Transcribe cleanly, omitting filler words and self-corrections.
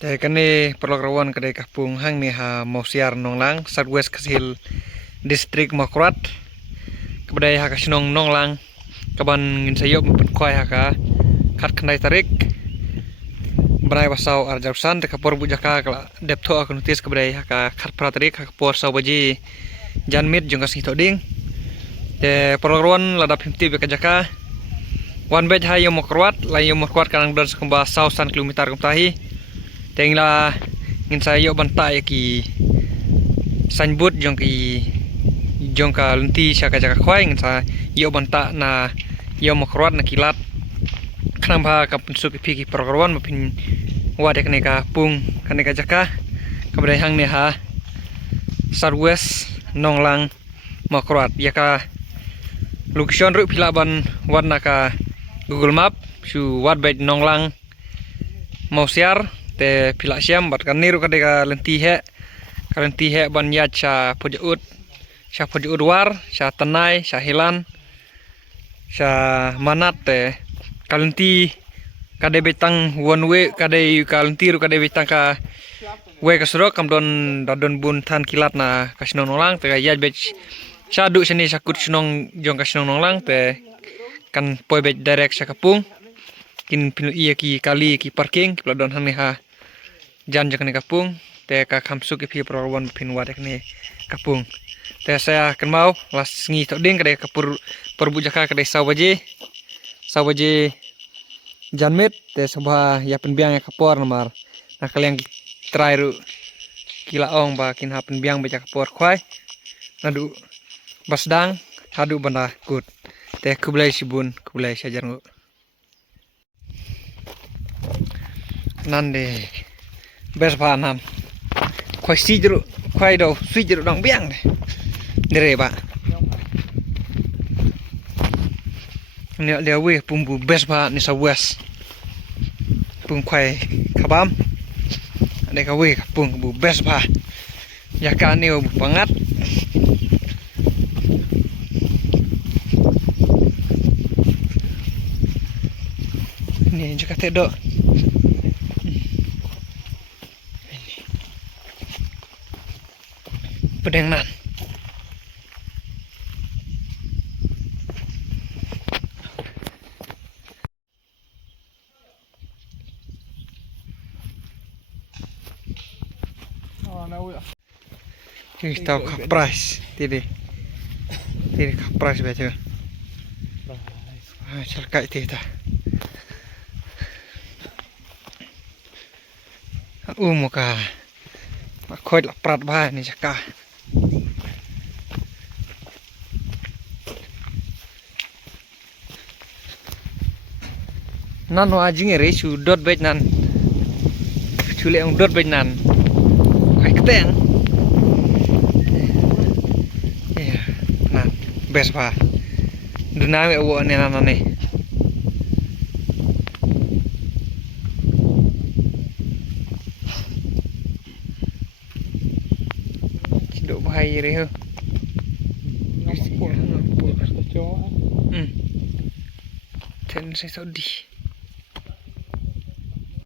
Te kani perlakuan kedai kapung hang ni ha Mausiar Nonglang Southwest Kasil District Makrat kedai ha kasinong Nonglang kaban ngin sayop koi ha ka kat kendai tarik berai basau arjausan te kapor bujaka kala deptho akun tis kedai ha ka kat pratarik ha kapor sau baji janmit jongkas hitoding te perlakuan ladap himti bekajaka one bed ha yo Makrat la yo Makrat kanang dan sekumba sausan kilometer kumtahi tengla ngin sayo bantai ki sanbut jong ka lenti saka jaka khwai ngin sa yo banta na yo Makrat na kilat khnamba ka pensuk ki program mapin wade kane ka pung kane ka jaka kabrai hang ne ha Southwest Nonglang Makrat yaka location ru pilaban warna ka Google Map su wadbait Nonglang Mausiar te pilak siam bat kan niru kadeka lenti he ban yat sha pojut war sha tanai sha hilan sha manat te kalenti kade betang one way kade kalenti ru kade betang ka we kasro kam don bun than kilat na kasino Nonglang te yat bet sha du seni sakut sinong jong kasino Nonglang te kan poi bet direct sha kapung kin pinu iya ki kali ki parking ki don hang ha jan jakne kapung te ka khamsu ki perlawan pin wade kne kapung te saya akan mau las ngi to ding kade kapur perbu jaka kade sawaje janmit te sabha ya penbiang ya kapor nomor nah kalian try ru kilaong ba kin ha penbiang beja kapor khwai nadu basdang hadu banda kut te kublai sibun kublai sajar ngu nande bes banan khoi si juru khoi do si juru dong biang dere ba ni dia we pumbu bes ba ni sa west pung khoi khabam ade ka we pung bu bes ba ya ka ni bu pangat ni juga tedo pedeng nan kita kapras tidi kapras betul cerkai tita muka khoi la prat ba ni jaka nan wa jing re su dot bet nan chule ong dot bet nan kai keteng ya nan bes ba duna me wo ne nan ne do bahai re ho ten se so di